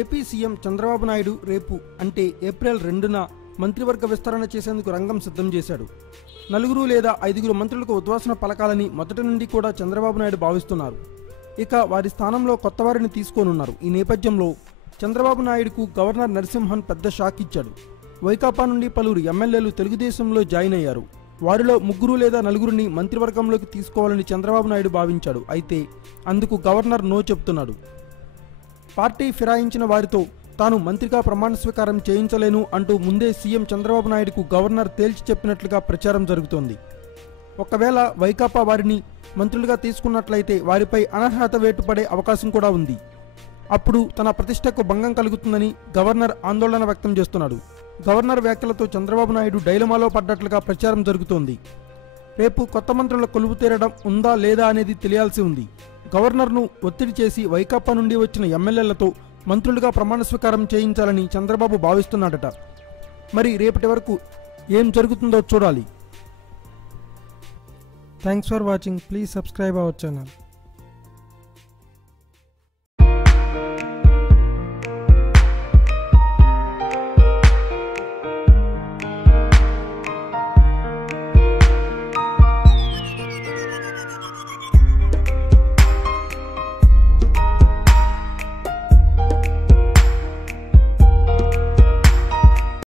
AP CM Chandrababu Naidu రేపు అంటే April 2న మంత్రివర్గ విస్తరణ చేసేందుకు రంగం సిద్ధం చేశాడు. 4 లేదా 5 మంత్రులకు ఉద్వాసన పలకాలని మొదటి నుండి కూడా చంద్రబాబు నాయుడు భావిస్తున్నారు. ఇక వారి స్థానంలో కొత్త వారిని తీసుకోనున్నారు. ఈ నేపథ్యంలో చంద్రబాబు నాయుడుకు గవర్నర్ నరసింహన్ పెద్ద షాక్ ఇచ్చాడు. వైకాపా నుండి పలువురు ఎమ్మెల్యేలు తెలుగుదేశంలో జాయిన్ అయ్యారు. వారిలో 3 లేదా 4 మంత్రివర్గంలోకి తీసుకోవాలని చంద్రబాబు నాయుడు భావించాడు. అయితే అందుకు గవర్నర్ నో చెప్తున్నాడు. పార్టీ ఫిరాయించిన వారితో తాను మంత్రిగా ప్రమాణ స్వీకారం చేయించలేను అంటూ ముందే సీఎం చంద్రబాబు నాయుడుకు గవర్నర్ తేల్చి చెప్పినట్లుగా ప్రచారం జరుగుతోంది. ఒకవేళ వైకాపా వారిని మంత్రులుగా తీసుకున్నట్లయితే వారిపై అనర్హత వేటు పడే అవకాశం కూడా ఉంది. అప్పుడు తన ప్రతిష్టకు భంగం కలుగుతుందని గవర్నర్ ఆందోళన వ్యక్తం చేస్తున్నాడు. గవర్నర్ వ్యాఖ్యలతో చంద్రబాబు నాయుడు డైలమాలో పడ్డట్లుగా ప్రచారం జరుగుతోంది. రేపు కొత్త మంత్రుల కొలువు తీరడం ఉందా లేదా అనేది తెలియాల్సి ఉంది. గవర్నర్ను ఒత్తిడి చేసి వైకాపా నుండి వచ్చిన ఎమ్మెల్యేలతో మంత్రులుగా ప్రమాణ స్వీకారం చేయించాలని చంద్రబాబు భావిస్తున్నాడట. మరి రేపటి వరకు ఏం జరుగుతుందో చూడాలి. Thanks for watching. Please subscribe our channel.